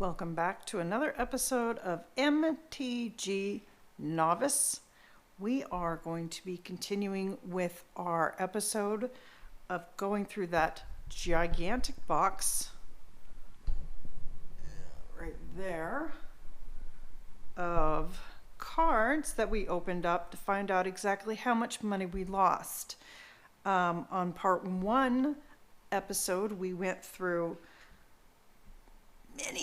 Welcome back to another episode of MTG Novice. We are going to be continuing with our episode of going through that gigantic box right there of cards that we opened up to find out exactly how much money we lost. On part one episode, we went through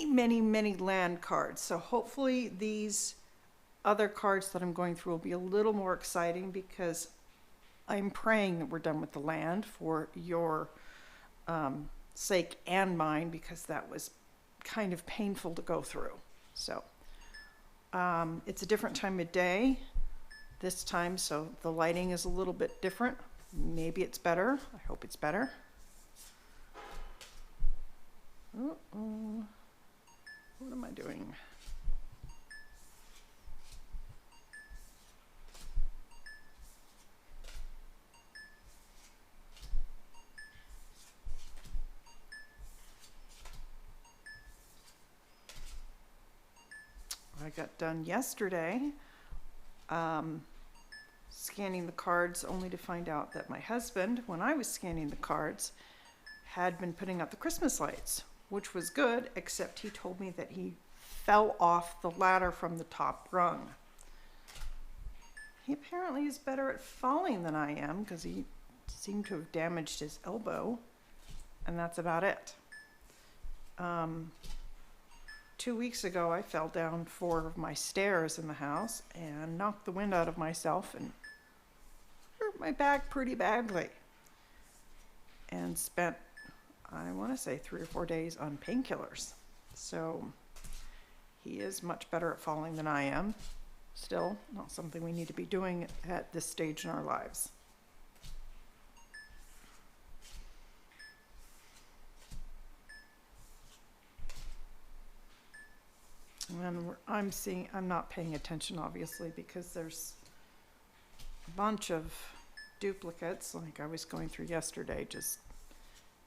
many land cards. So hopefully these other cards that I'm going through will be a little more exciting because I'm praying that we're done with the land for your sake and mine, because that was kind of painful to go through. So it's a different time of day this time, so the lighting is a little bit different. Maybe it's better. I hope it's better. Uh-oh. What am I doing? I got done yesterday scanning the cards, only to find out that my husband, when I was scanning the cards, had been putting up the Christmas lights, which was good, except he told me that he fell off the ladder from the top rung. He apparently is better at falling than I am, because he seemed to have damaged his elbow, and that's about it. 2 weeks ago, I fell down 4 of my stairs in the house and knocked the wind out of myself and hurt my back pretty badly, and spent, I want to say, 3 or 4 days on painkillers. So he is much better at falling than I am. Still not something we need to be doing at this stage in our lives. And I'm not paying attention, obviously, because there's a bunch of duplicates, like I was going through yesterday, just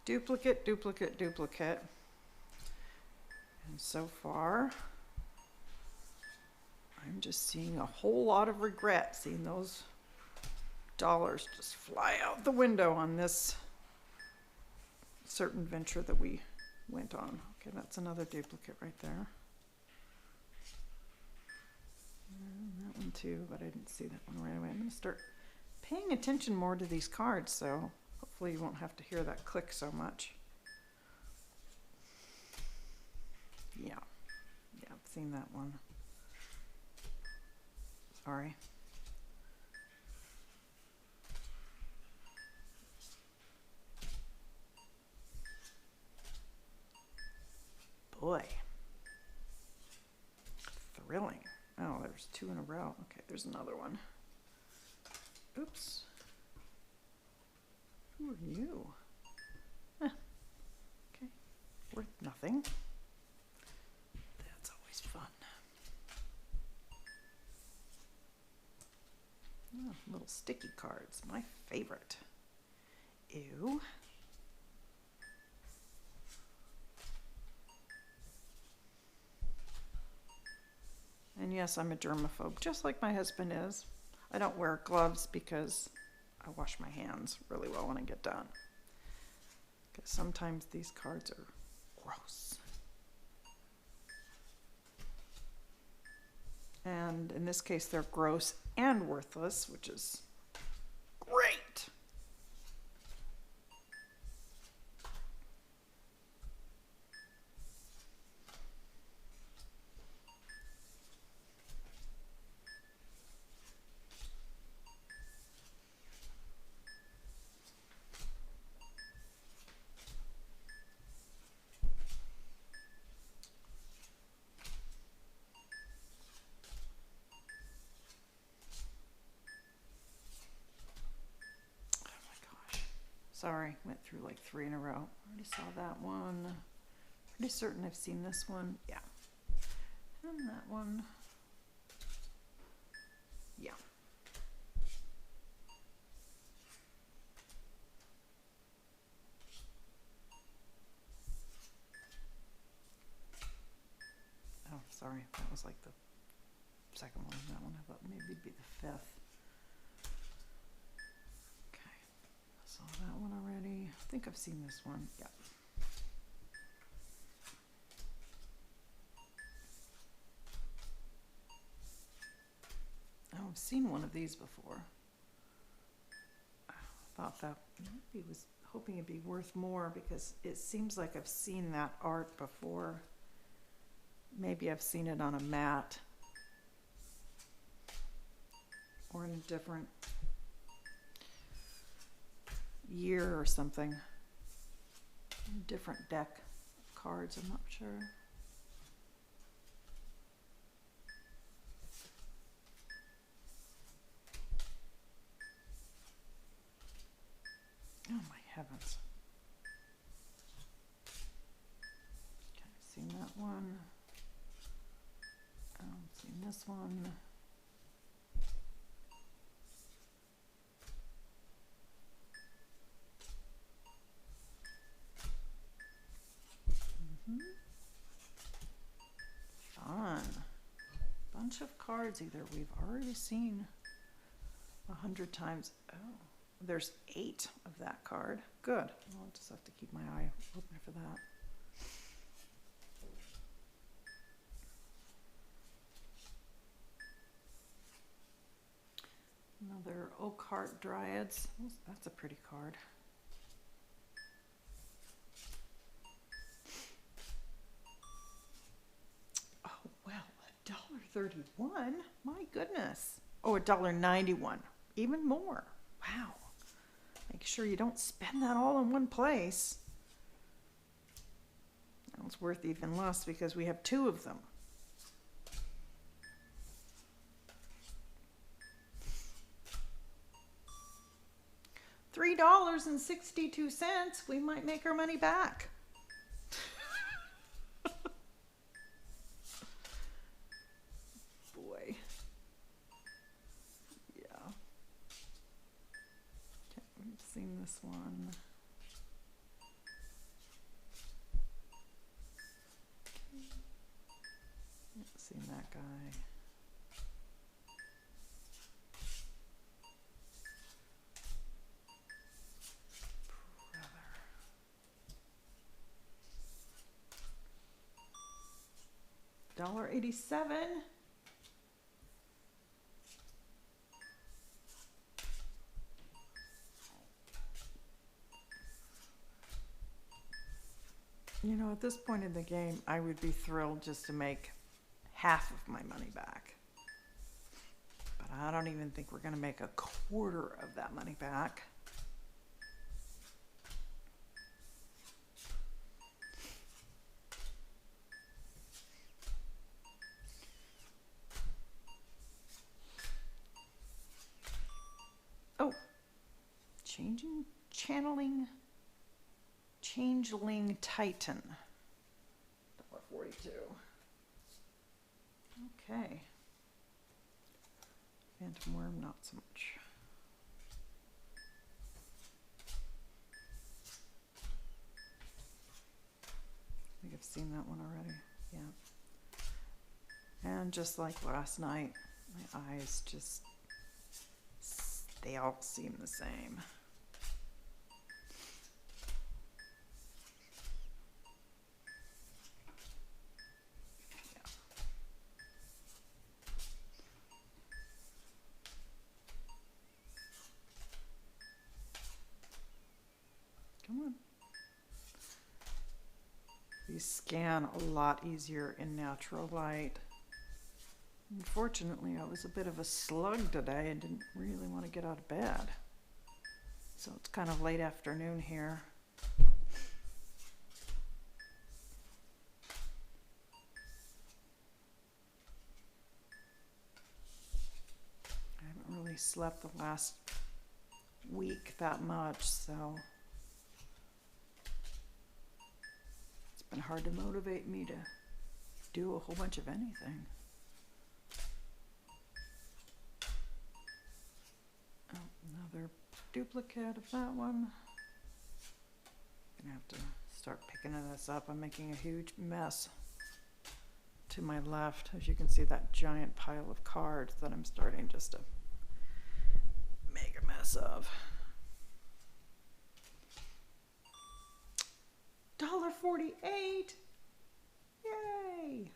duplicate. And so far, I'm just seeing a whole lot of regret, seeing those dollars just fly out the window on this certain venture that we went on. Okay, that's another duplicate right there. And that one too, but I didn't see that one right away. I'm going to start paying attention more to these cards, so hopefully you won't have to hear that click so much. Yeah, I've seen that one. Sorry. Boy. Thrilling. Oh, there's 2 in a row. Okay, there's another one. Oops. Who are you? Huh. Okay, worth nothing. That's always fun. Oh, little sticky cards, my favorite. Ew. And yes, I'm a germaphobe, just like my husband is. I don't wear gloves because I wash my hands really well when I get done. Because sometimes these cards are gross. And in this case, they're gross and worthless, which is great. Sorry, went through like 3 in a row. Already saw that one. Pretty certain I've seen this one. Yeah. And that one. Yeah. sorry, that was like the second one. That one I thought maybe it'd be the fifth. Okay, I saw that one already. I think I've seen this one. Yep. Oh, I've seen one of these before. I thought that maybe was hoping it'd be worth more because it seems like I've seen that art before. Maybe I've seen it on a mat or in a different year or something. Different deck of cards, I'm not sure. Oh my heavens. Okay, I've seen that one. I've seen this one. Fun. Bunch of cards either we've already seen 100 times. Oh, there's 8 of that card. Good. I'll just have to keep my eye open for that. Another Oak Heart Dryads. That's a pretty card. Oh, well, $1.31. My goodness. Oh, $1.91. Even more. Wow. Make sure you don't spend that all in one place. That one's worth even less because we have 2 of them. $3.62. We might make our money back. Boy. Yeah. Okay, we've seen this one. Haven't seen that guy. $1.87. You know, at this point in the game, I would be thrilled just to make half of my money back. But I don't even think we're going to make a quarter of that money back. Oh, Changeling Titan. $1.42. Okay. Phantom Worm, not so much. I think I've seen that one already. Yeah. And just like last night, my eyes just, they all seem the same. Come on. These scan a lot easier in natural light. Unfortunately, I was a bit of a slug today and didn't really want to get out of bed. So it's kind of late afternoon here. I haven't really slept the last week that much, so it's been hard to motivate me to do a whole bunch of anything. Oh, another duplicate of that one. Gonna have to start picking this up. I'm making a huge mess. to my left, as you can see, that giant pile of cards that I'm starting just to make a mess of. $1.48. Yay!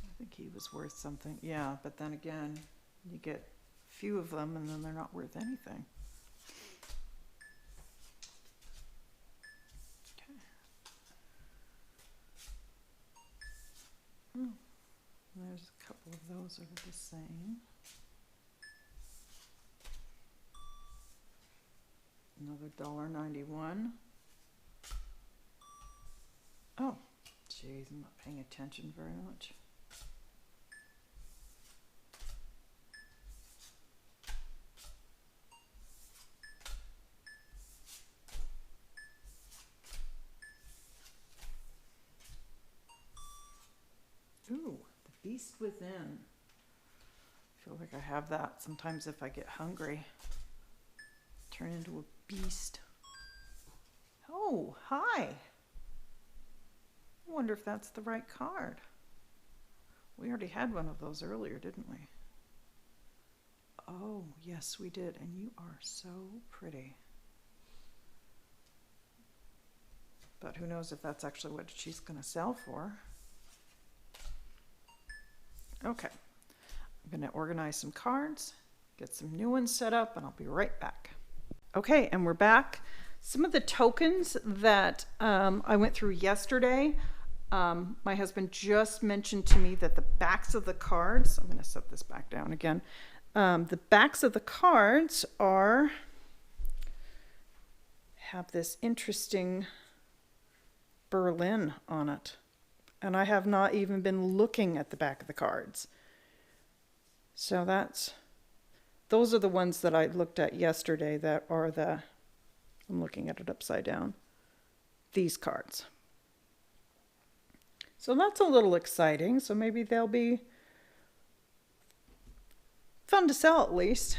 I think he was worth something. Yeah, but then again, you get a few of them and then they're not worth anything. Okay. Oh, there's a couple of those that are the same. Another $1.91. Oh, geez, I'm not paying attention very much. Ooh, the Beast Within. I feel like I have that sometimes if I get hungry. Turn into a beast. Oh, hi. I wonder if that's the right card. We already had one of those earlier, didn't we? Oh, yes, we did. And you are so pretty. But who knows if that's actually what she's going to sell for. Okay, I'm going to organize some cards, get some new ones set up, and I'll be right back. Okay, and we're back. Some of the tokens that I went through yesterday, my husband just mentioned to me that the backs of the cards, I'm going to set this back down again, the backs of the cards have this interesting Berlin on it. And I have not even been looking at the back of the cards. So those are the ones that I looked at yesterday that are I'm looking at it upside down, these cards. So that's a little exciting. So maybe they'll be fun to sell at least.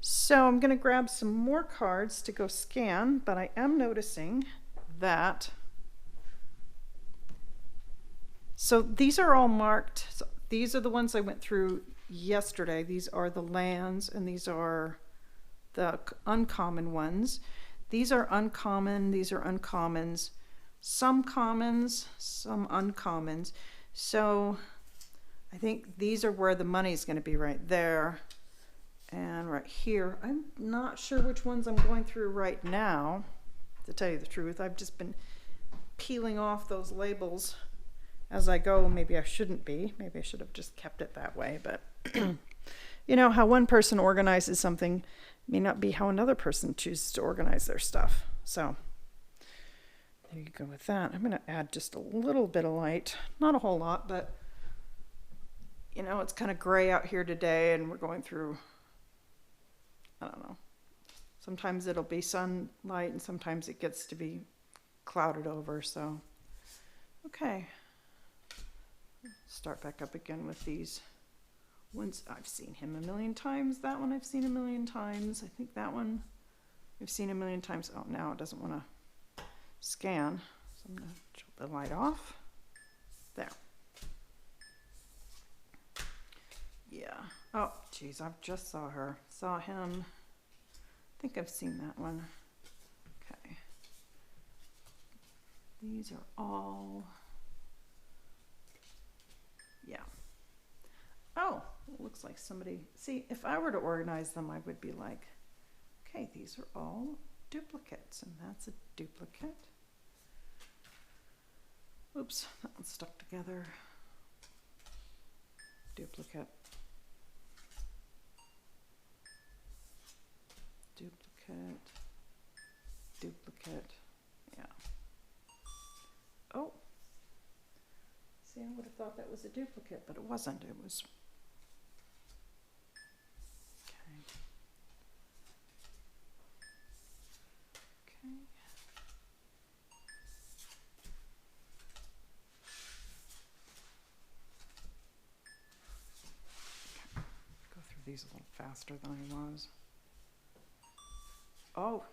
So I'm going to grab some more cards to go scan, but I am noticing that. So these are all marked. So these are the ones I went through yesterday. These are the lands and these are the uncommon ones. These are uncommon. These are uncommons. Some commons, some uncommons. So I think these are where the money is going to be, right there and right here. I'm not sure which ones I'm going through right now, to tell you the truth. I've just been peeling off those labels as I go. Maybe I shouldn't be. Maybe I should have just kept it that way. But you know, how one person organizes something may not be how another person chooses to organize their stuff. So there you go with that. I'm going to add just a little bit of light. Not a whole lot, but you know, it's kind of gray out here today and we're going through, I don't know. Sometimes it'll be sunlight and sometimes it gets to be clouded over. So, okay. Start back up again with these ones. I've seen him a million times. That one I've seen a million times. I think that one I've seen a million times. Oh, now it doesn't want to scan. So I'm going to shut the light off. There. Yeah. Oh, geez. I just saw her. Saw him. I think I've seen that one. Okay. These are all... Yeah. Oh, it looks like somebody... See, if I were to organize them, I would be like, okay, these are all duplicates, and that's a duplicate. Oops, that one's stuck together. Duplicate. Duplicate. Duplicate. Yeah. Oh. See, I would have thought that was a duplicate, but it wasn't. It was... Okay. these a little faster than I was. Oh,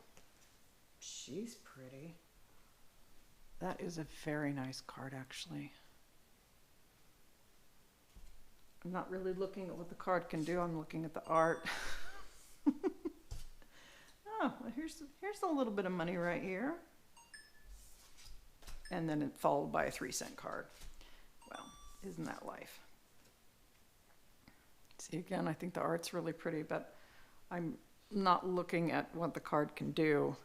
she's pretty. That is a very nice card, actually. I'm not really looking at what the card can do. I'm looking at the art. Oh, well, here's a little bit of money right here. And then it followed by a 3-cent card. Well, isn't that life? See, again, I think the art's really pretty, but I'm not looking at what the card can do.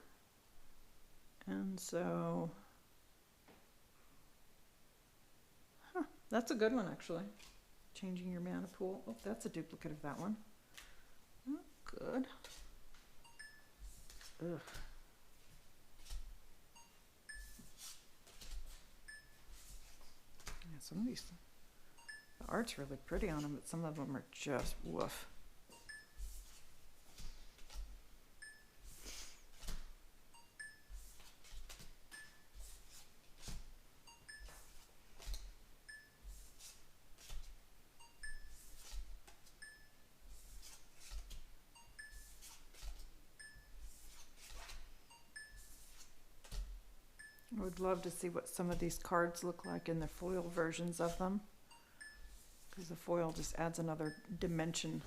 And so, that's a good one, actually. Changing your mana pool. Oh, that's a duplicate of that one. Oh, good. Ugh. Yeah, some of these, the art's really pretty on them, but some of them are just woof. I would love to see what some of these cards look like in the foil versions of them, because the foil just adds another dimension.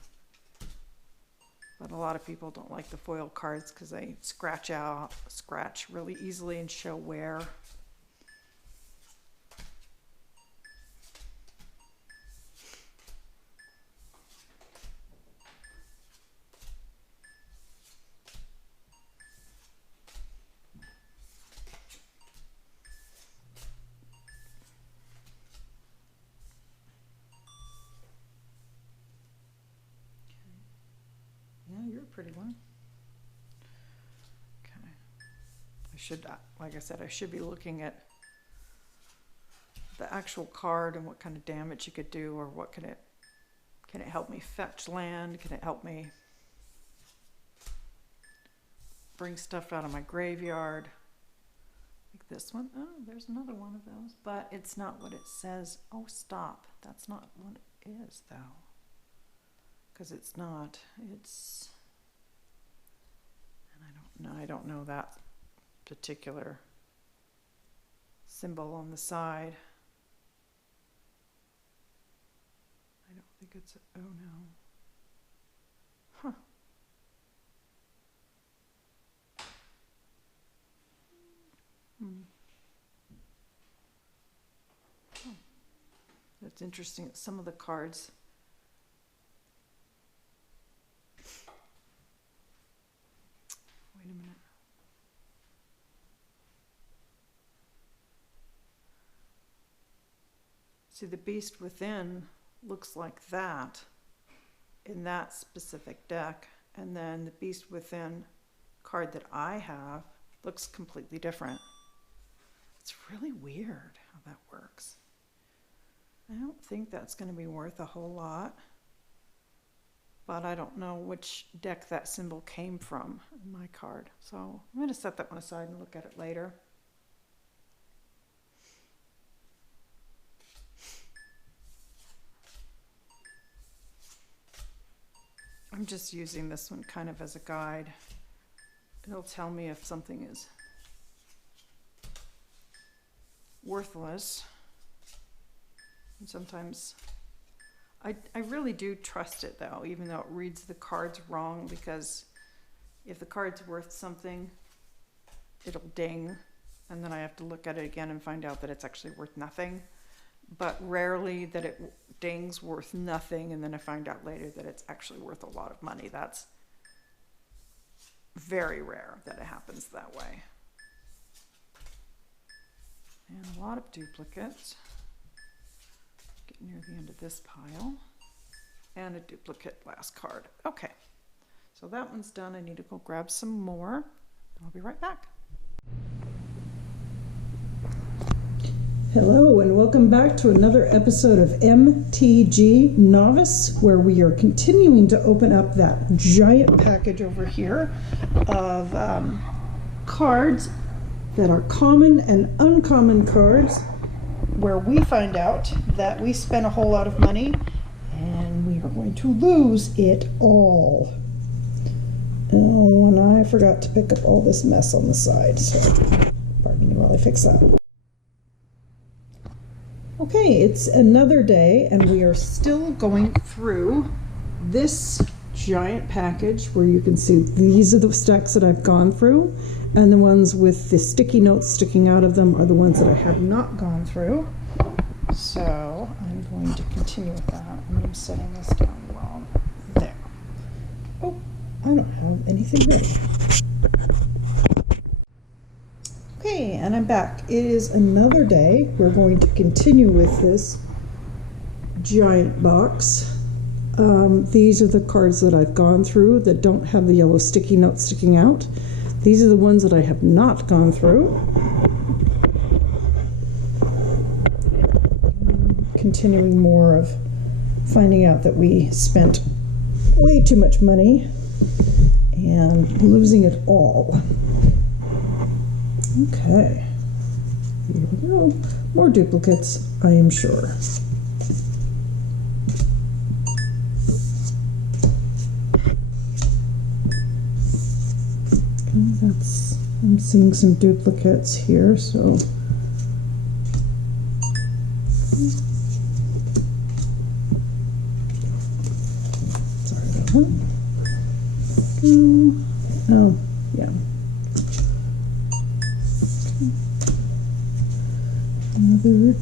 But a lot of people don't like the foil cards because they scratch really easily and show wear. Pretty one. Okay. I should, like I said, I should be looking at the actual card and what kind of damage it could do, or what can it help me fetch land? Can it help me bring stuff out of my graveyard? Like this one. Oh, there's another one of those, but it's not what it says. Oh, stop. That's not what it is, though. Because it's not. It's... No, I don't know that particular symbol on the side. I don't think it's a, oh no. Huh. Oh. That's interesting. Some of the cards wait a minute. See, the Beast Within looks like that in that specific deck, and then the Beast Within card that I have looks completely different. It's really weird how that works. I don't think that's going to be worth a whole lot, but I don't know which deck that symbol came from in my card. So I'm going to set that one aside and look at it later. I'm just using this one kind of as a guide. It'll tell me if something is worthless. And sometimes I really do trust it, though, even though it reads the cards wrong, because if the card's worth something, it'll ding, and then I have to look at it again and find out that it's actually worth nothing. But rarely that it dings worth nothing, and then I find out later that it's actually worth a lot of money. That's very rare that it happens that way. And a lot of duplicates. Getting near the end of this pile. And a duplicate last card. Okay, so that one's done. I need to go grab some more. I'll be right back. Hello and welcome back to another episode of MTG Novice, where we are continuing to open up that giant package over here of cards that are common and uncommon cards, where we find out that we spent a whole lot of money and we are going to lose it all. Oh, and I forgot to pick up all this mess on the side, so pardon me while I fix that. Okay, it's another day, and we are still going through this giant package where you can see these are the stacks that I've gone through, and the ones with the sticky notes sticking out of them are the ones that I have not gone through. So I'm going to continue with that, and I'm setting this down wrong there. Oh, I don't have anything ready. Okay, and I'm back. It is another day. We're going to continue with this giant box. These are the cards that I've gone through that don't have the yellow sticky notes sticking out. These are the ones that I have not gone through. Continuing more of finding out that we spent way too much money and losing it all. Okay, here we go. More duplicates, I am sure. I'm seeing some duplicates here, so sorry about that. Oh, yeah. Another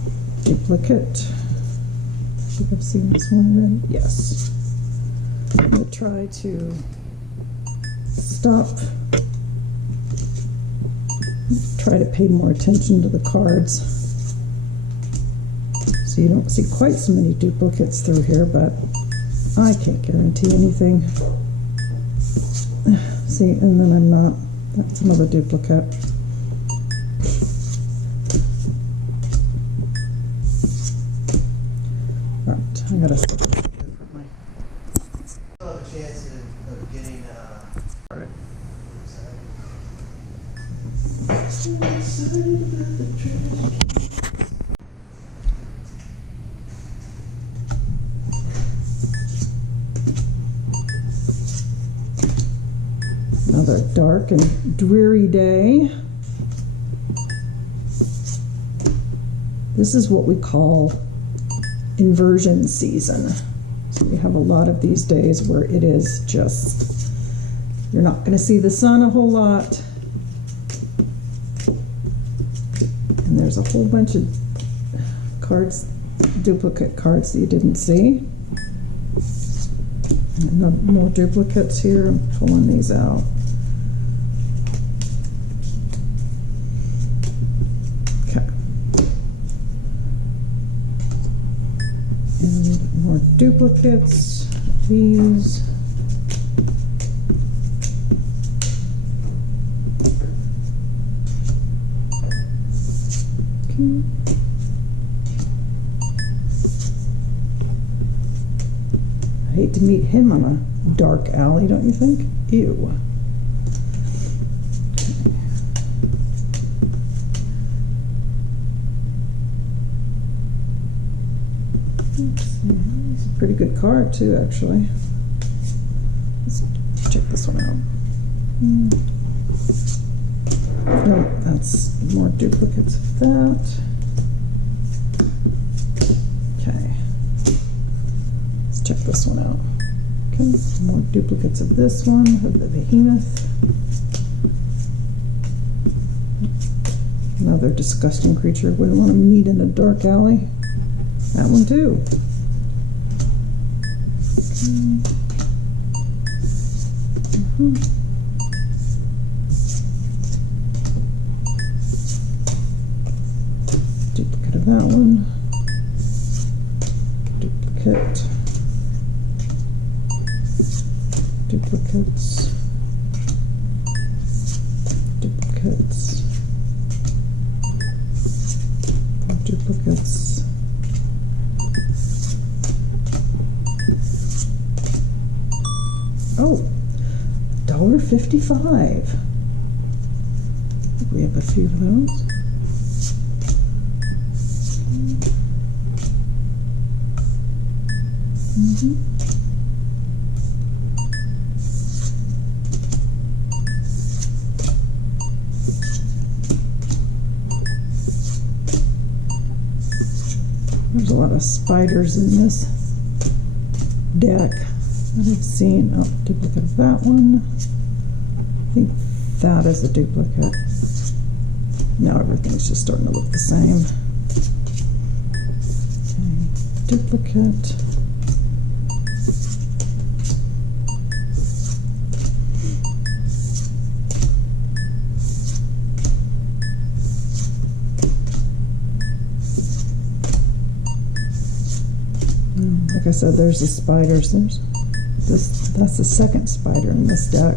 duplicate. I think I've seen this one already. Yes. I'm going to try to try to pay more attention to the cards so you don't see quite so many duplicates through here, but I can't guarantee anything. See, and then I'm not. That's another duplicate. Right, I gotta set it differently. Still have a chance of getting All right. Another dark and dreary day. This is what we call inversion season. So we have a lot of these days where it is just, you're not going to see the sun a whole lot. And there's a whole bunch of cards, duplicate cards that you didn't see. And no more duplicates here. I'm pulling these out. Okay. And more duplicates. These. I hate to meet him on a dark alley, don't you think? Ew. It's a pretty good card too, actually. Let's check this one out. No, that's more duplicates of that. Okay. Let's check this one out. Okay, more duplicates of this one, of the behemoth. Another disgusting creature. Wouldn't want to meet in a dark alley. That one too. Okay. Duplicate of that one. Duplicate. Duplicates. Duplicates. Duplicates. Oh, $1.55. We have a few of those. There's a lot of spiders in this deck that I've seen. Oh, duplicate of that one. I think that is a duplicate. Now everything's just starting to look the same. Okay, duplicate. Like I said, there's the spiders. There's this. That's the second spider in this deck.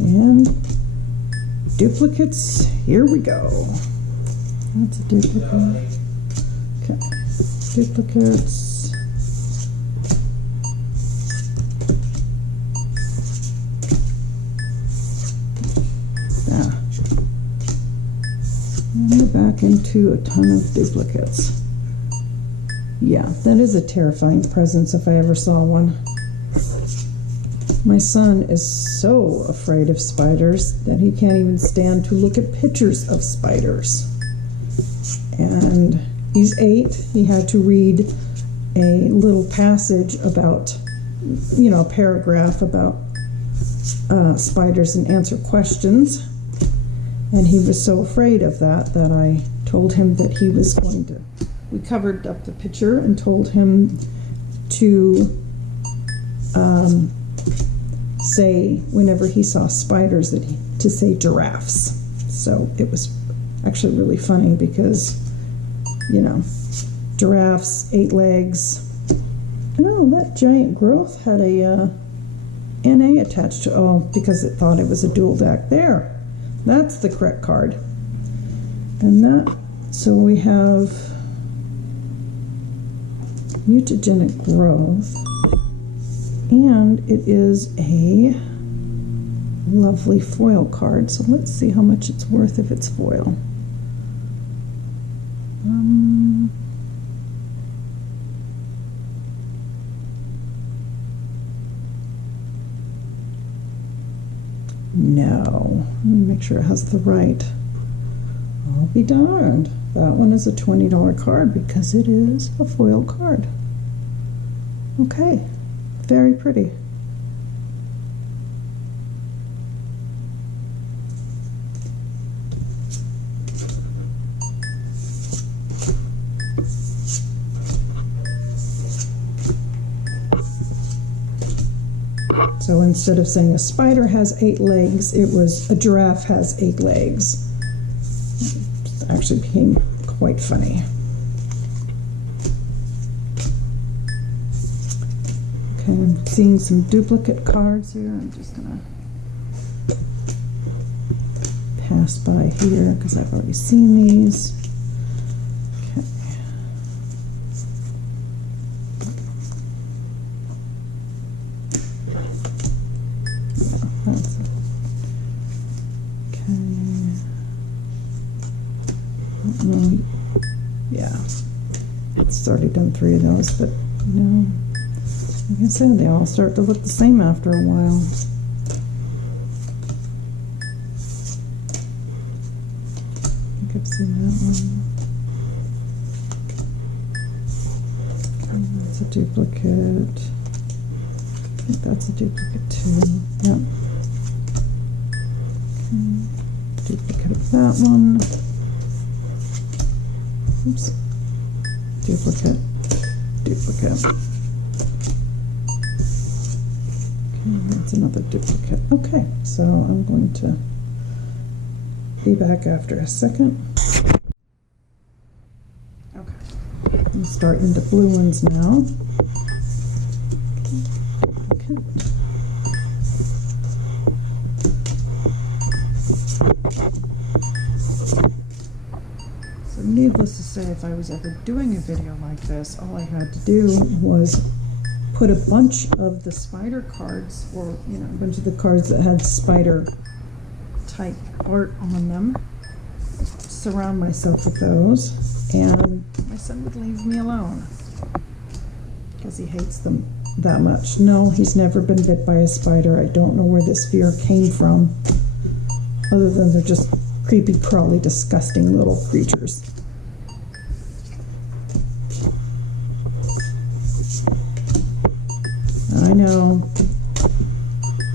And duplicates. Here we go. That's a duplicate. Okay, duplicates. Yeah. And we're back into a ton of duplicates. Yeah, that is a terrifying presence if I ever saw one. My son is so afraid of spiders that he can't even stand to look at pictures of spiders. And he's 8. He had to read a little passage about, you know, a paragraph about spiders and answer questions. And he was so afraid of that that I told him that he was going to, we covered up the picture and told him to say, whenever he saw spiders, that to say giraffes. So it was actually really funny because, you know, giraffes, 8 legs. Oh, that giant growth had a NA attached to, oh, because it thought it was a dual deck. There, that's the correct card. And that, so we have mutagenic growth, and it is a lovely foil card. So let's see how much it's worth if it's foil. No, let me make sure it has the right. I'll be darned. That one is a $20 card because it is a foil card. Okay, very pretty. So instead of saying a spider has 8 legs, it was a giraffe has 8 legs. It actually became quite funny. Okay, I'm seeing some duplicate cards here. I'm just gonna pass by here because I've already seen these. Okay. That's it. Okay. Yeah, it's already done 3 of those, but you know, like I said, they all start to look the same after a while. I think I've seen that one. Okay, that's a duplicate. I think that's a duplicate too. Yep. Okay. Duplicate of that one. Oops. Duplicate. Duplicate. Okay, that's another duplicate. Okay, so I'm going to be back after a second. Okay. I'm starting the blue ones now. Okay. So needless to say if I was ever doing a video like this, all I had to do was put a bunch of the spider cards, or you know, a bunch of the cards that had spider type art on them, surround myself with those, and my son would leave me alone because he hates them that much. No, he's never been bit by a spider. I don't know where this fear came from, other than they're just creepy, crawly, disgusting little creatures. I know.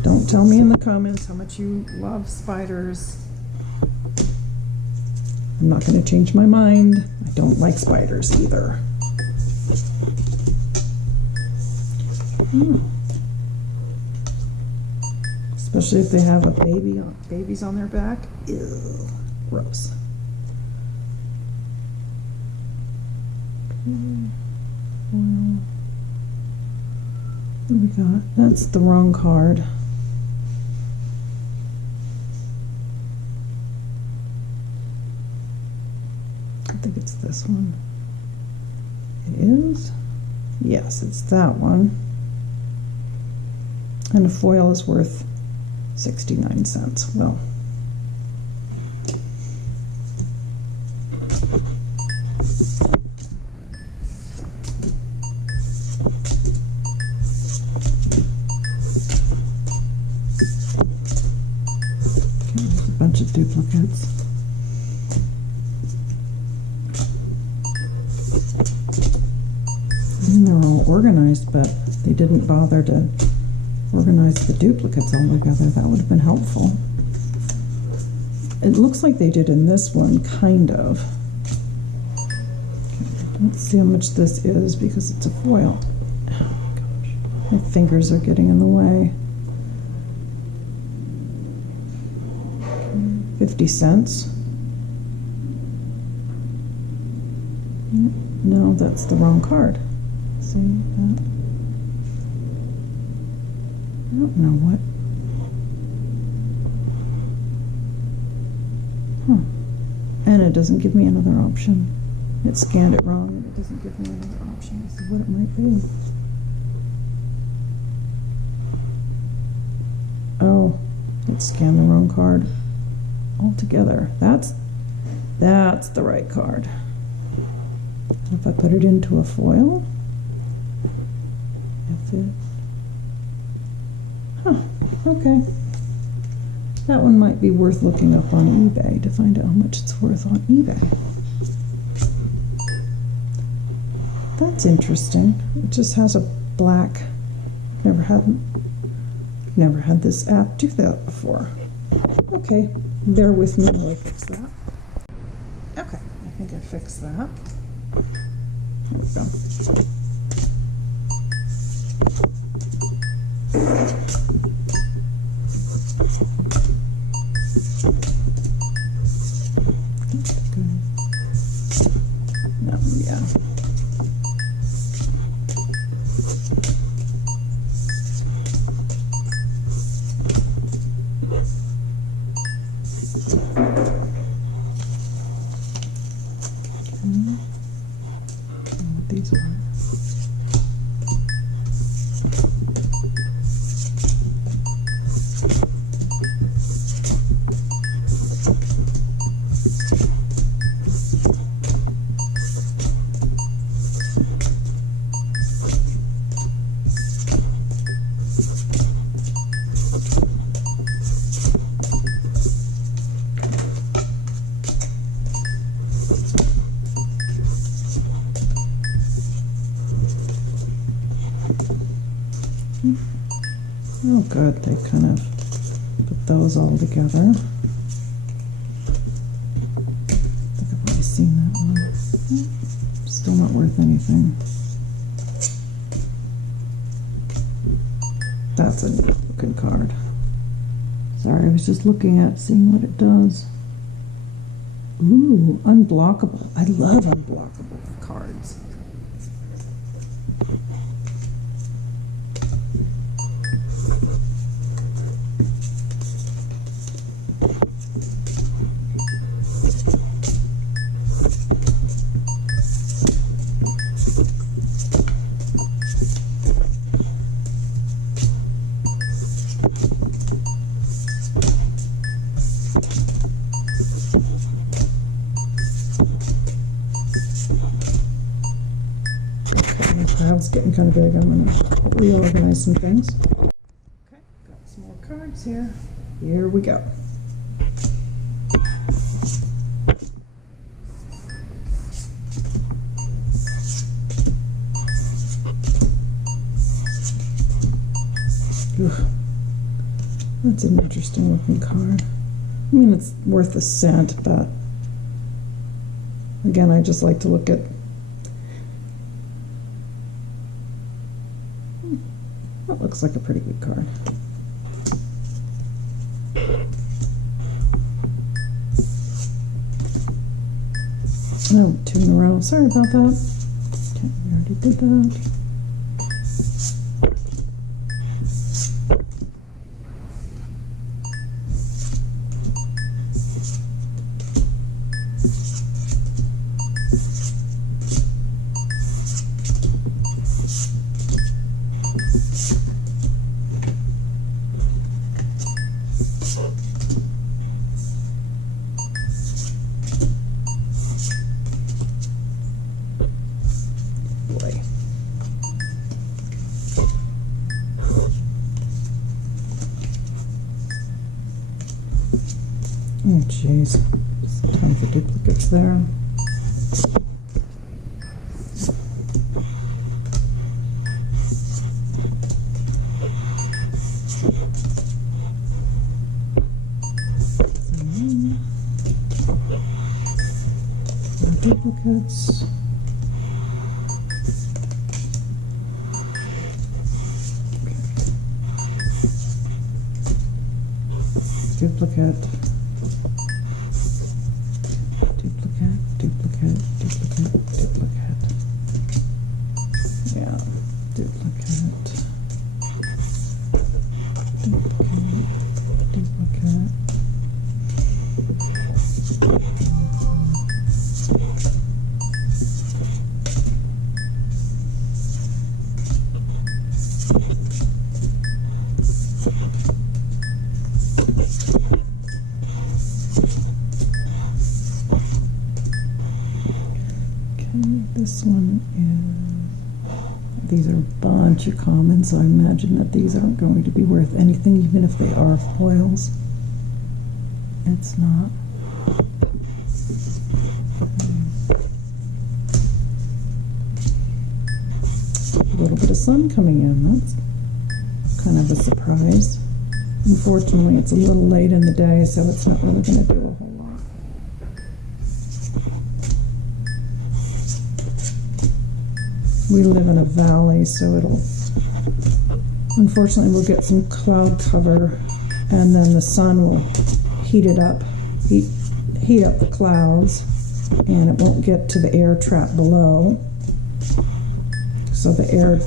Don't tell me in the comments how much you love spiders. I'm not going to change my mind. I don't like spiders either. Especially if they have a babies on their back. Ew, gross. What do we got? That's the wrong card. I think it's this one. It is? Yes, it's that one. And a foil is worth 69 cents. Well, there's a bunch of duplicates. I mean, they're all organized, but they didn't bother to organize the duplicates all together. That would have been helpful. It looks like they did in this one, kind of. Let's see how much this is because it's a foil. Oh gosh, my fingers are getting in the way. 50 cents. No, that's the wrong card. See that? I don't know what. And it doesn't give me another option. It scanned it wrong and it doesn't give me another option. This is what it might be. Oh, it scanned the wrong card altogether. That's the right card. If I put it into a foil, if it, okay. That one might be worth looking up on eBay to find out how much it's worth on eBay. That's interesting. It just has a black. Never had this app do that before. Okay, bear with me while I fix that. Okay, I think I fixed that. There we go. Yeah. What these are. Oh good, they kind of put those all together. I think I've already seen that one. Still not worth anything. That's a neat looking card. Sorry, I was just looking at seeing what it does. Ooh, unblockable. I love unblockable cards. Okay, the pile's getting kind of big. I'm gonna reorganize some things. Okay, got some more cards here. Here we go. Ugh. That's an interesting looking card. I mean, it's worth a cent, but again, I just like to look at. That looks like a pretty good card. Oh, 2 in a row. Sorry about that. Okay, we already did that. Boy. Oh, jeez. Tons of duplicates there. More duplicates. Duplicate, duplicate, duplicate, duplicate, duplicate. Yeah, duplicate, duplicate, duplicate. This one is, these are a bunch of commons, so I imagine that these aren't going to be worth anything, even if they are foils. It's not. A little bit of sun coming in, that's kind of a surprise. Unfortunately, it's a little late in the day, so it's not really going to do a whole lot. We live in a valley, so unfortunately we'll get some cloud cover, and then the sun will heat it up, heat up the clouds, and it won't get to the air trap below. So the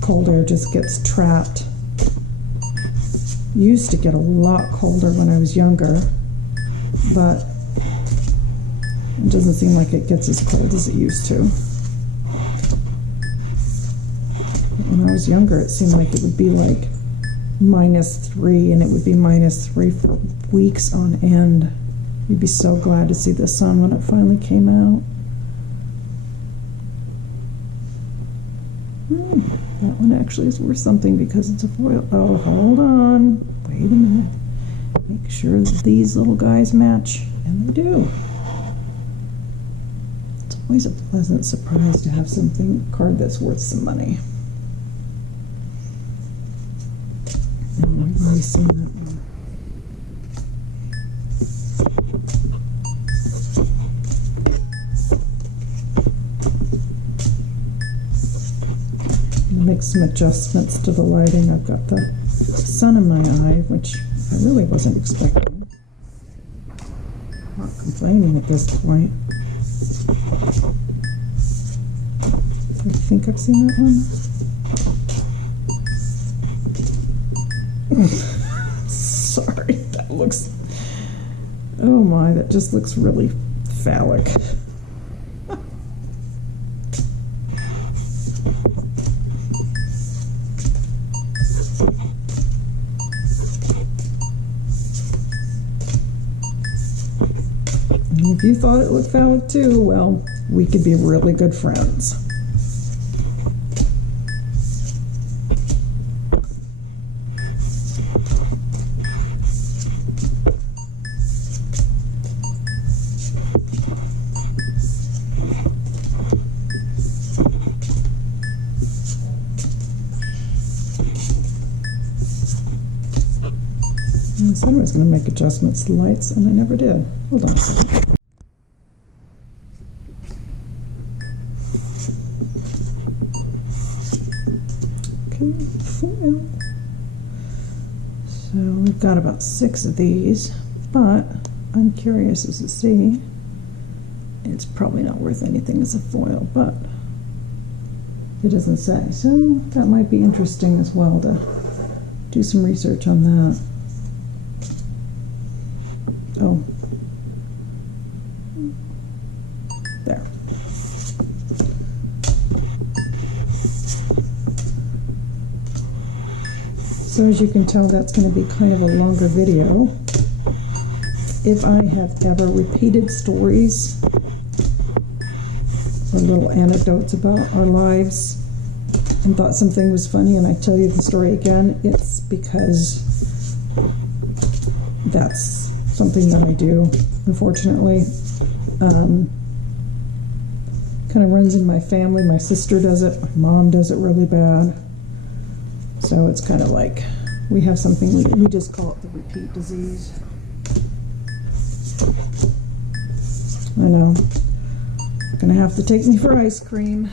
cold air just gets trapped. Used to get a lot colder when I was younger, but it doesn't seem like it gets as cold as it used to. When I was younger, it seemed like it would be like -3, and it would be -3 for weeks on end. You'd be so glad to see the sun when it finally came out. That one actually is worth something because it's a foil. Oh, hold on. Wait a minute. Make sure that these little guys match, and they do. It's always a pleasant surprise to have a card that's worth some money. And we've already seen that one. Make some adjustments to the lighting. I've got the sun in my eye, which I really wasn't expecting. Not complaining at this point. I think I've seen that one. Sorry, that looks, oh my, that just looks really phallic. If you thought it looked phallic too, well, we could be really good friends. I said I was going to make adjustments to the lights, and I never did. Hold on a second. Okay, foil. So we've got about 6 of these, but I'm curious as to see. It's probably not worth anything as a foil, but it doesn't say. So that might be interesting as well to do some research on that. Oh, there. So as you can tell, that's going to be kind of a longer video. If I have ever repeated stories or little anecdotes about our lives and thought something was funny and I tell you the story again, it's because that's something that I do, unfortunately. Kind of runs in my family. My sister does it, my mom does it really bad. So it's kind of like we have something, we just call it the repeat disease. I know. Gonna have to take me for ice cream.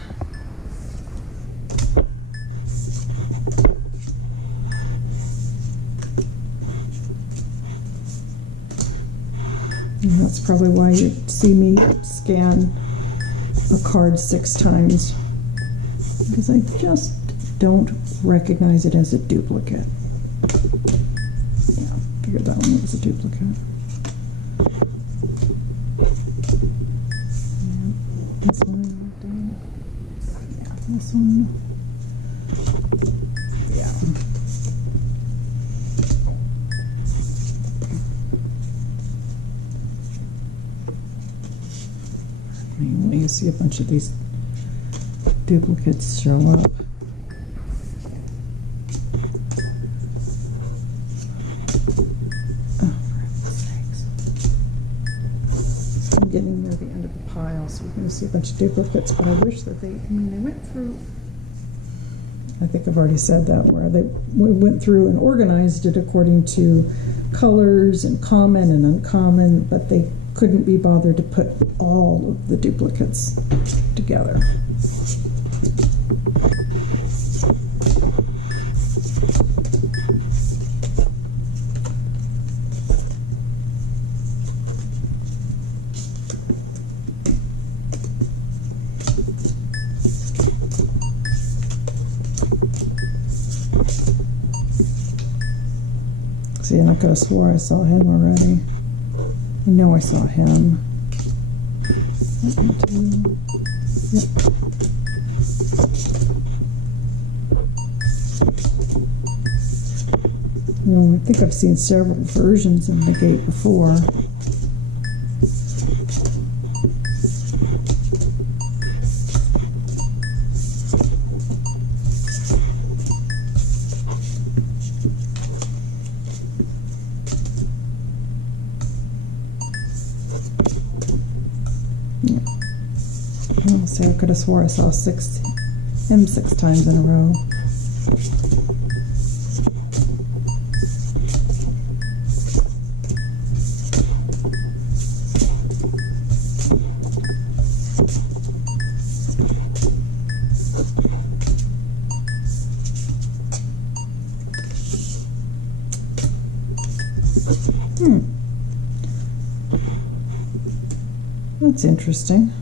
And that's probably why you see me scan a card 6 times, because I just don't recognize it as a duplicate. Yeah, figured that one was a duplicate. Yeah, this one, yeah, this one, yeah. I mean, when you see a bunch of these duplicates show up. Oh, for heaven's sakes. I'm getting near the end of the pile, so we're going to see a bunch of duplicates, but I wish that they went through, I think I've already said that, where we went through and organized it according to colors and common and uncommon, but they couldn't be bothered to put all of the duplicates together. See, and I could have swore I saw him already. I know I saw him. Yep. Well, I think I've seen several versions of the gate before. So I could have swore I saw him 6 times in a row. That's interesting.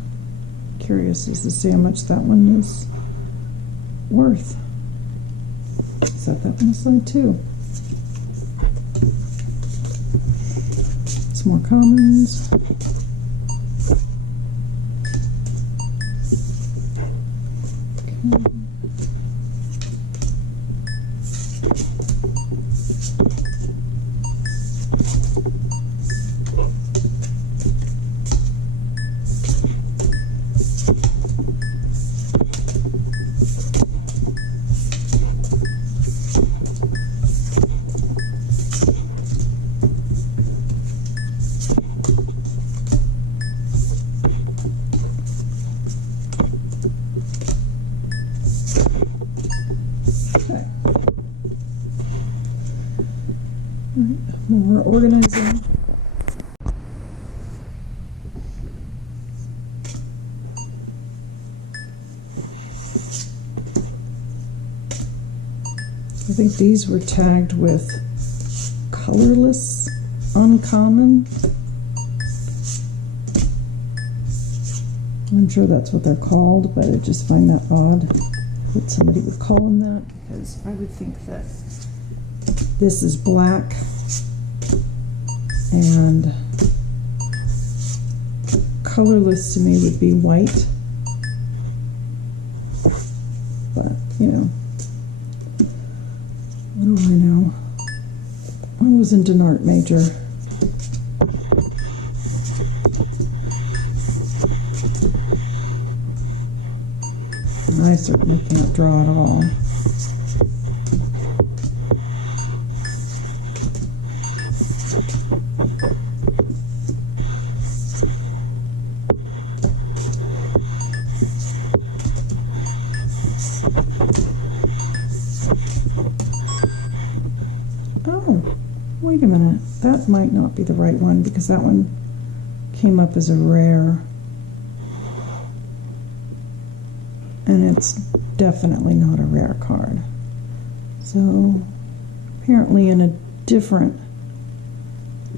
Curious as to see how much that one is worth. Set that one aside too. Some more commons. Okay. More organizing. I think these were tagged with colorless uncommon. I'm sure that's what they're called, but I just find that odd that somebody would call them that, because I would think that this is black and colorless to me would be white. But, you know, what do I know? I wasn't an art major. I certainly can't draw at all. Oh, wait a minute. That might not be the right one because that one came up as a rare. And it's definitely not a rare card. So apparently in a different,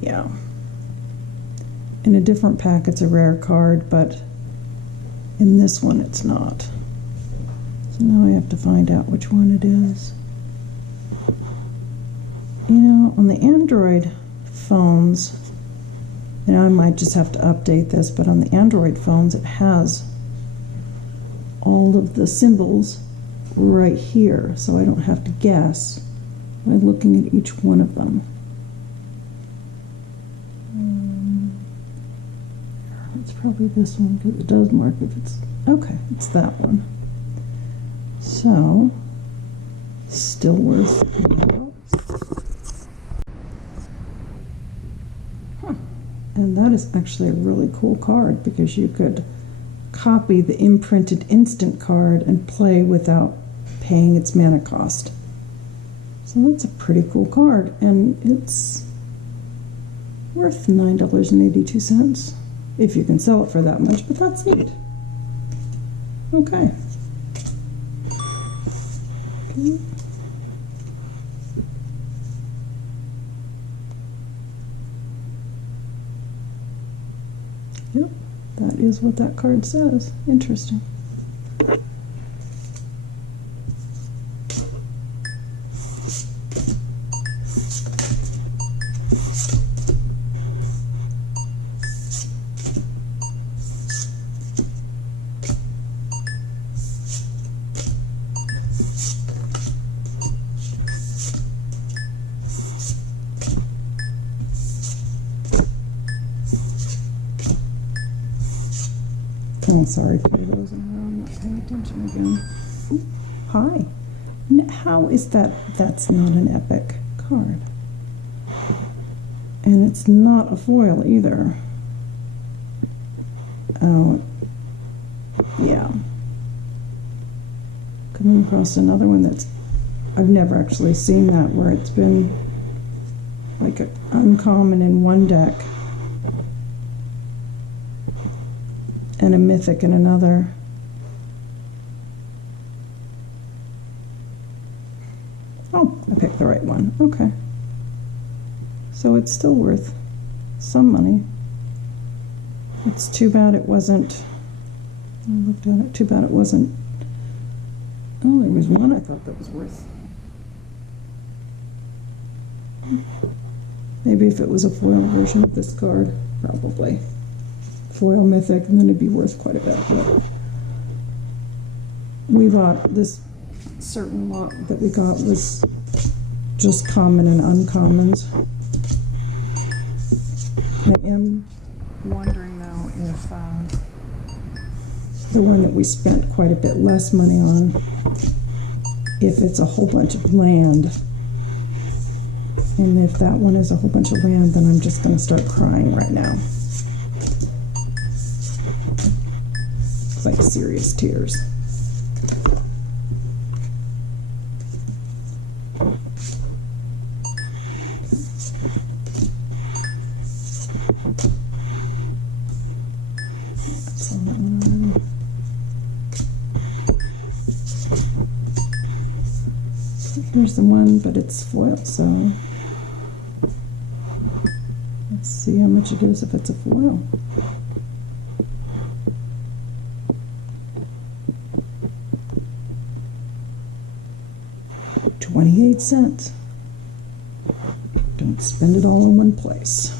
in a different pack it's a rare card, but in this one it's not. So now I have to find out which one it is. You know, on the Android phones, you know, I might just have to update this, but on the Android phones it has all of the symbols right here, so I don't have to guess by looking at each one of them. It's probably this one because it does mark if it's okay. It's that one. So still worth. And that is actually a really cool card because you could copy the imprinted instant card and play without paying its mana cost. So that's a pretty cool card, and it's worth $9.82 if you can sell it for that much, but that's neat. Okay. Yep. That is what that card says. Interesting. Oh, sorry, potatoes, I'm not paying attention again. Ooh, hi. How is that? That's not an epic card. And it's not a foil either. Oh, yeah. Coming across another one that's, I've never actually seen that, where it's been like an uncommon in one deck and a mythic in another. Oh, I picked the right one. Okay. So it's still worth some money. It's too bad it wasn't, I looked at it, too bad it wasn't, oh, there was one I thought that was worth. Maybe if it was a foil version of this card, probably. Foil mythic, and then it'd be worth quite a bit. But we bought this certain lot that we got was just common and uncommons. I am wondering though if the one that we spent quite a bit less money on, if it's a whole bunch of land. And if that one is a whole bunch of land, then I'm just going to start crying right now. It's like serious tears. So that one. Here's the one, but it's foil, so let's see how much it is if it's a foil. $0.28. Don't spend it all in one place.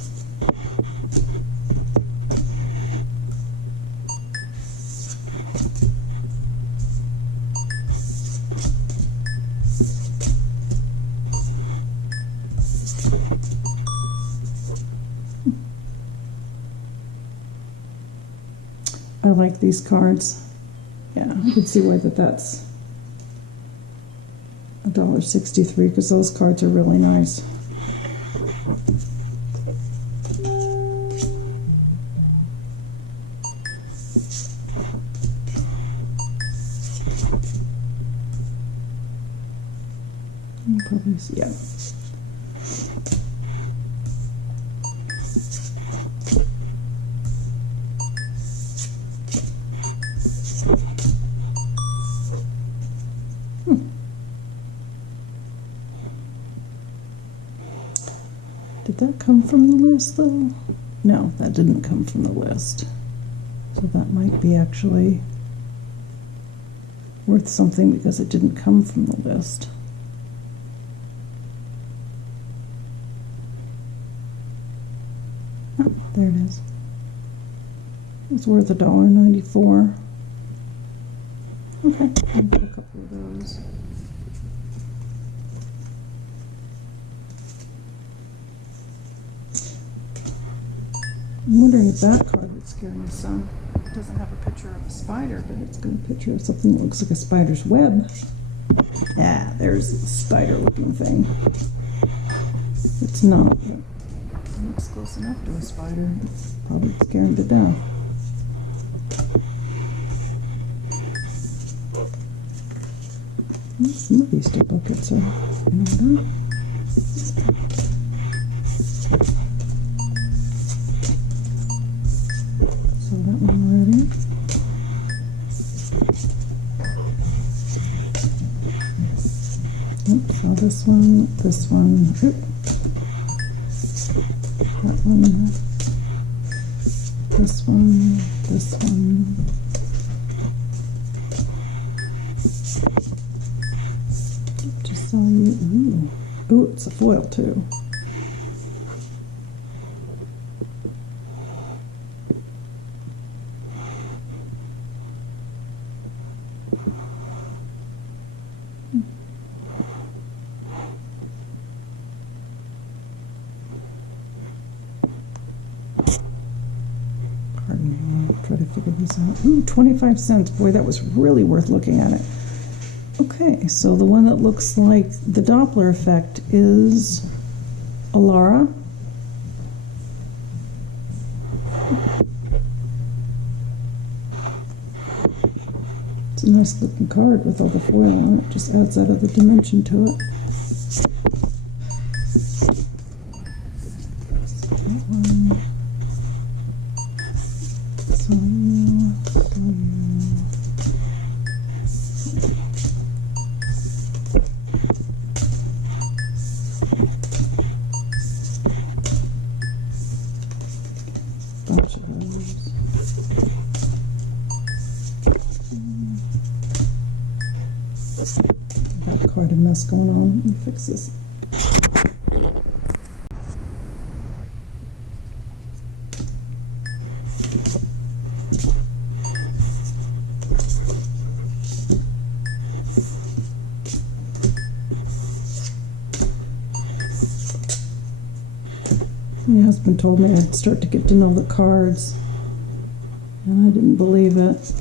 I like these cards. Yeah, I can see why that's $1.63 because those cards are really nice. Probably, yeah. Did that come from the list, though? No, that didn't come from the list. So that might be actually worth something because it didn't come from the list. Oh, there it is. It's worth $1.94. Okay, I'll get a couple of those. I'm wondering if that card would scare my son. It doesn't have a picture of a spider, but it's got a picture of something that looks like a spider's web. Ah, there's a spider-looking thing. It's not. It looks close enough to a spider. It's probably scaring to death. Some of these duplicates are made up. So that one already. Oops, so this one, oop. That one, this one, this one. Just saw you, ooh, it's a foil too. Try to figure this out. Ooh, 25 cents. Boy, that was really worth looking at it. Okay, so the one that looks like the Doppler effect is Alara. It's a nice looking card with all the foil on it. Just adds that other dimension to it. Bunch of those. Got quite a mess going on. Let me fix this. My husband told me I'd start to get to know the cards, and I didn't believe it.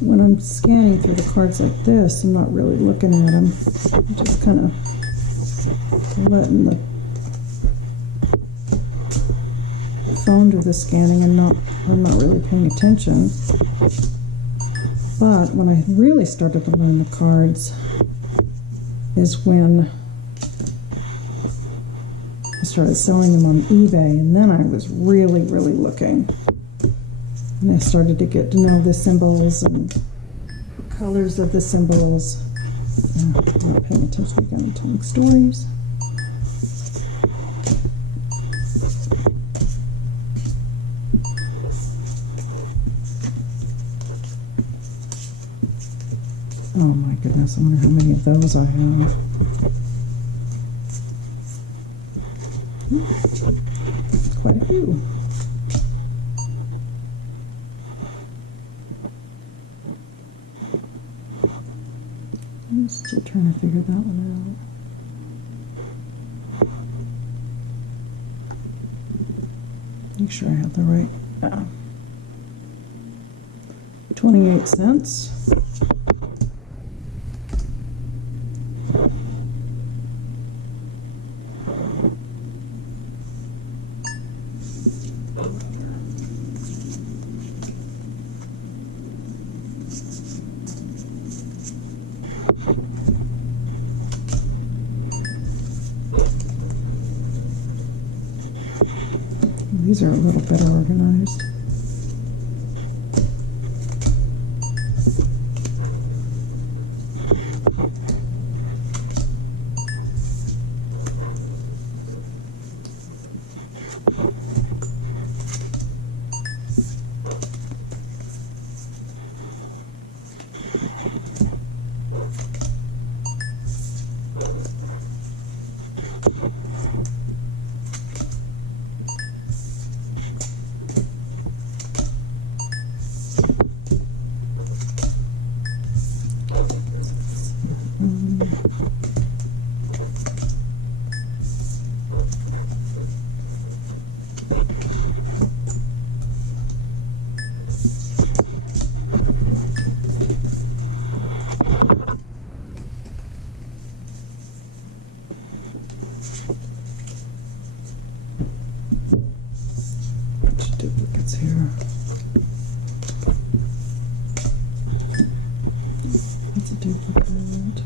When I'm scanning through the cards like this, I'm not really looking at them. I'm just kind of letting the phone do the scanning, and I'm not really paying attention. But when I really started to learn the cards is when I started selling them on eBay, and then I was really, really looking. And I started to get to know the symbols and colors of the symbols. I'm not paying attention again. I'm telling stories. Oh my goodness, I wonder how many of those I have. Quite a few. I'm still trying to figure that one out. Make sure I have the right 28 cents. These are a little better organized. Duplicates here. That's a duplicate.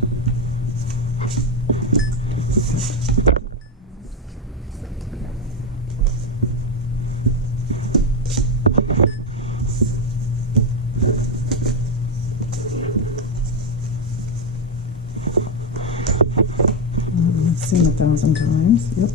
I've seen 1,000 times. Yep.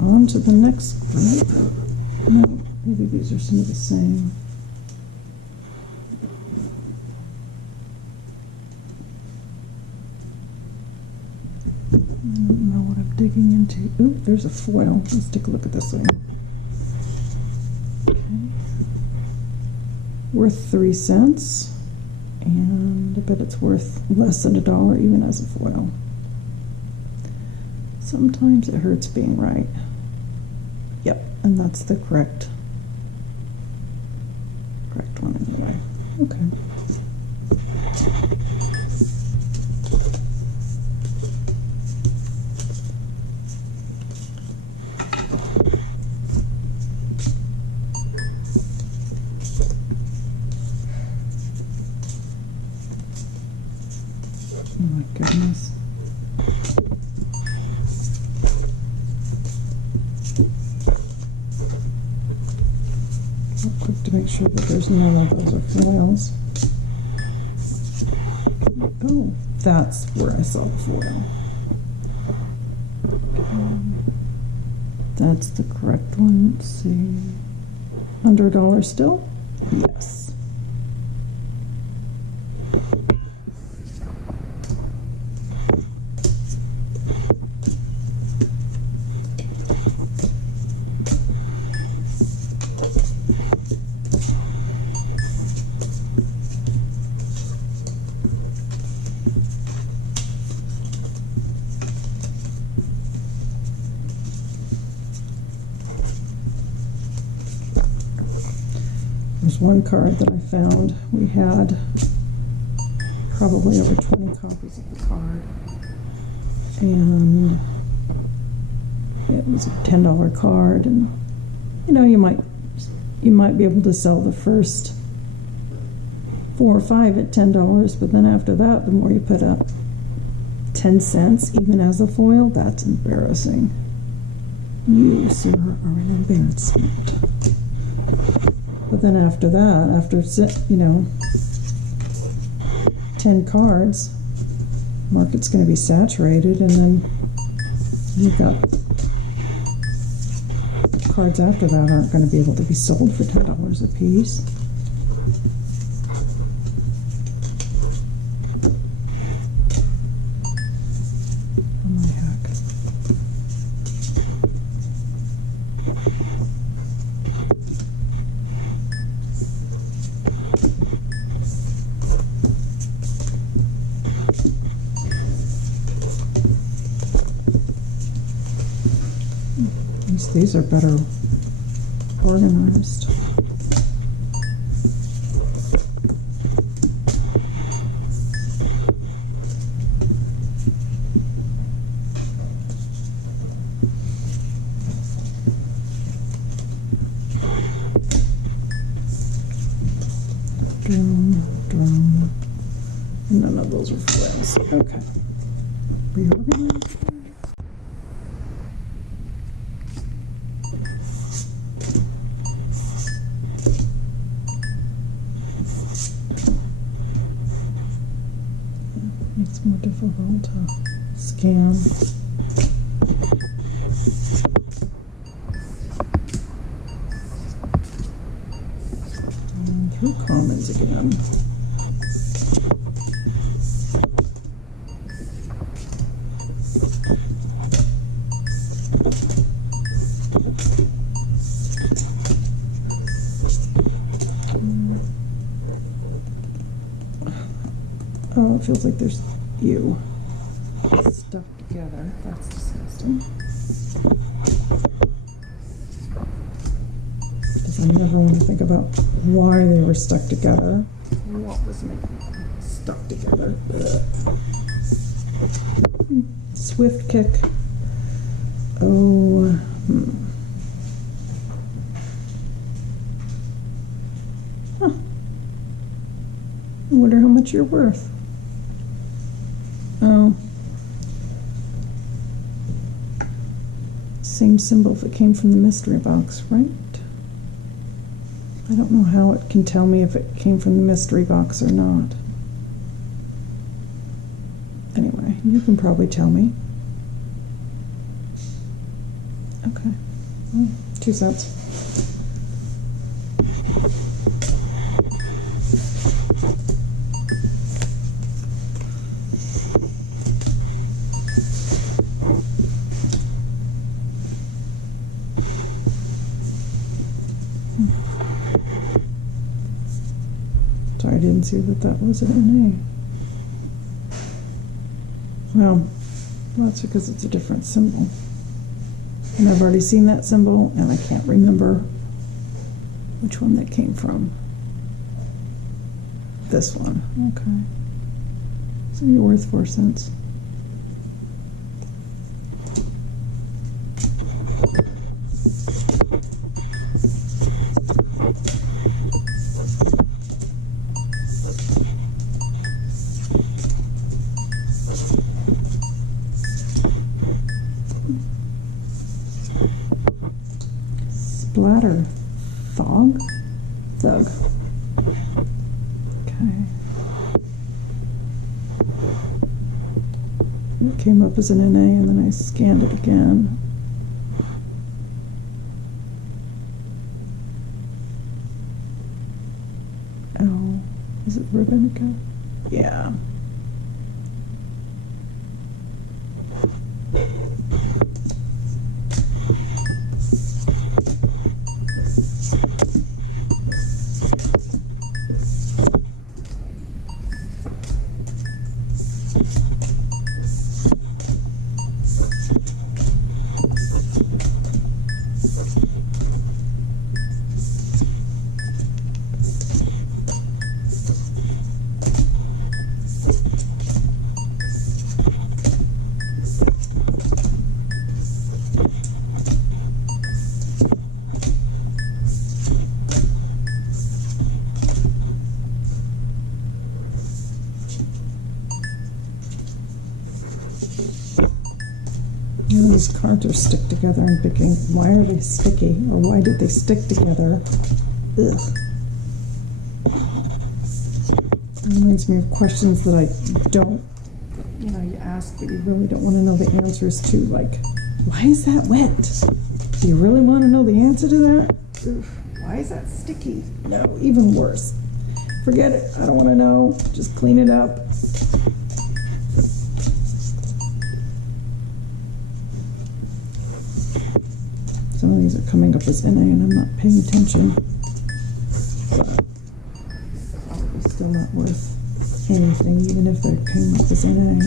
On to the next group. No, maybe these are some of the same. I don't know what I'm digging into. Ooh, there's a foil. Let's take a look at this one. Okay. Worth 3 cents. And I bet it's worth less than $1 even as a foil. Sometimes it hurts being right. Yep, and that's the correct one anyway. Okay. Oh my goodness. Quick to make sure that there's none of those are foils. Oh, that's where I saw the foil. That's the correct one. Let's see. Under $1 still? Yes. There's one card that I found. We had probably over 20 copies of the card. And it was a $10 card, and you know, you might be able to sell the first 4 or 5 at $10, but then after that, the more you put up, 10 cents even as a foil, that's embarrassing. You, sir, are an embarrassment. But then after that, after, you know, 10 cards, market's going to be saturated, and then you've got cards after that aren't going to be able to be sold for $10 a piece. Oh my heck. These are better organized. Drum. None of those are foils. Okay. Reorganize. It's more difficult to scan. And through commons again. Oh, it feels like there's you stuck together. That's disgusting. Because I never want to think about why they were stuck together. What was making them stuck together? Swift kick. Oh, Huh. I wonder how much you're worth. Oh. Same symbol if it came from the mystery box, right? I don't know how it can tell me if it came from the mystery box or not. Anyway, you can probably tell me. Okay. Well, 2 cents. Sorry, I didn't see that was an NA. Well, that's because it's a different symbol. And I've already seen that symbol, and I can't remember which one that came from. This one. Okay. So you're worth 4 cents. Splatter. Thug. Okay. It came up as an NA, and then I scanned it again. Oh, is it Rabbinica? Yeah. You know, these cards are stick together. I'm thinking, why are they sticky? Or why did they stick together? Ugh. It reminds me of questions that I don't, you know, you ask, but you really don't want to know the answers to. Like, why is that wet? Do you really want to know the answer to that? Ugh. Why is that sticky? No, even worse. Forget it. I don't want to know. Just clean it up. Some of these are coming up as NA and I'm not paying attention. But probably still not worth anything, even if they came up as NA.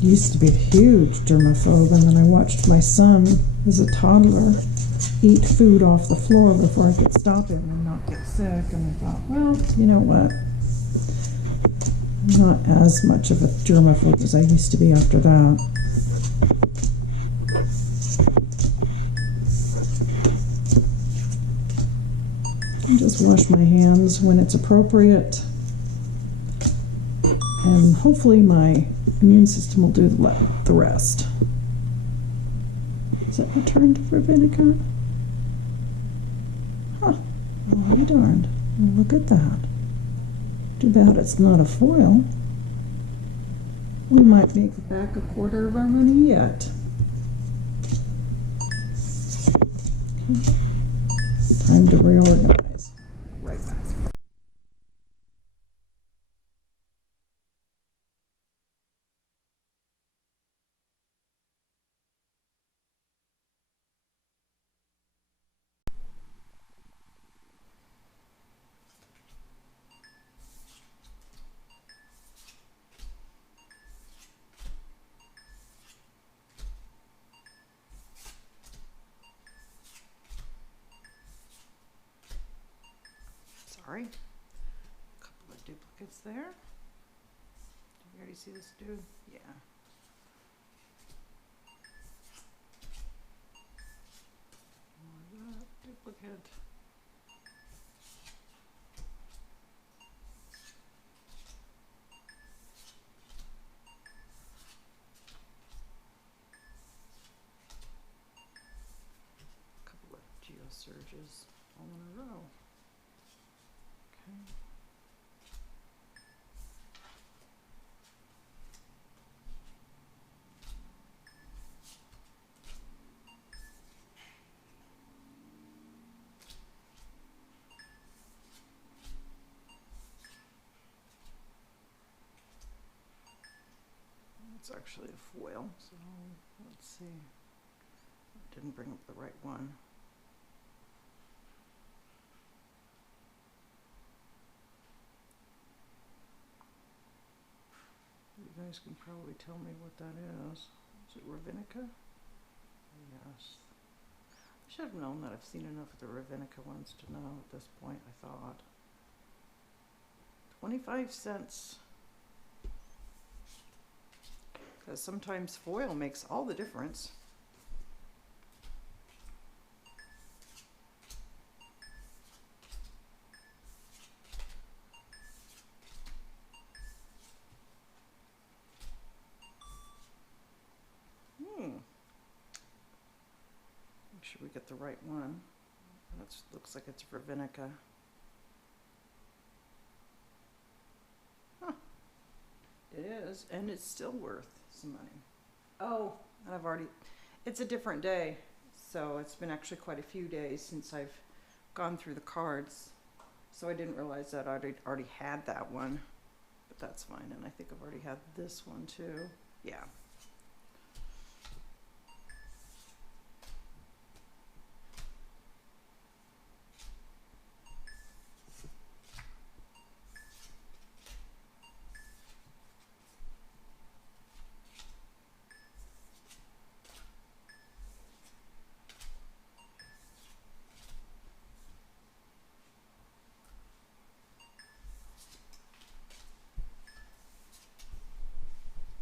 Used to be a huge germaphobe, and then I watched my son as a toddler eat food off the floor before I could stop him and not get sick, and I thought, well, you know what, I'm not as much of a germaphobe as I used to be after that. I just wash my hands when it's appropriate, and hopefully my immune system will do the rest. Is it returned for vinegar? Huh. Oh, you darned. Well, look at that. Too bad it's not a foil. We might make back a quarter of our money yet. Okay. Time to reorganize. Right back. Sorry. A couple of duplicates there. Did you already see this dude? Yeah. More of that duplicate. A couple of geosurges all in a row. Okay. It's actually a foil, so let's see. Didn't bring up the right one. You guys can probably tell me what that is. Is it Ravinica? Yes. I should have known that. I've seen enough of the Ravinica ones to know at this point, I thought. 25 cents. Because sometimes foil makes all the difference. Make sure we get the right one. That looks like it's Ravinica. Huh. It is, and it's still worth some money. Oh, and I've already, it's a different day, so it's been actually quite a few days since I've gone through the cards, so I didn't realize that I already had that one, but that's fine, and I think I've already had this one too. Yeah,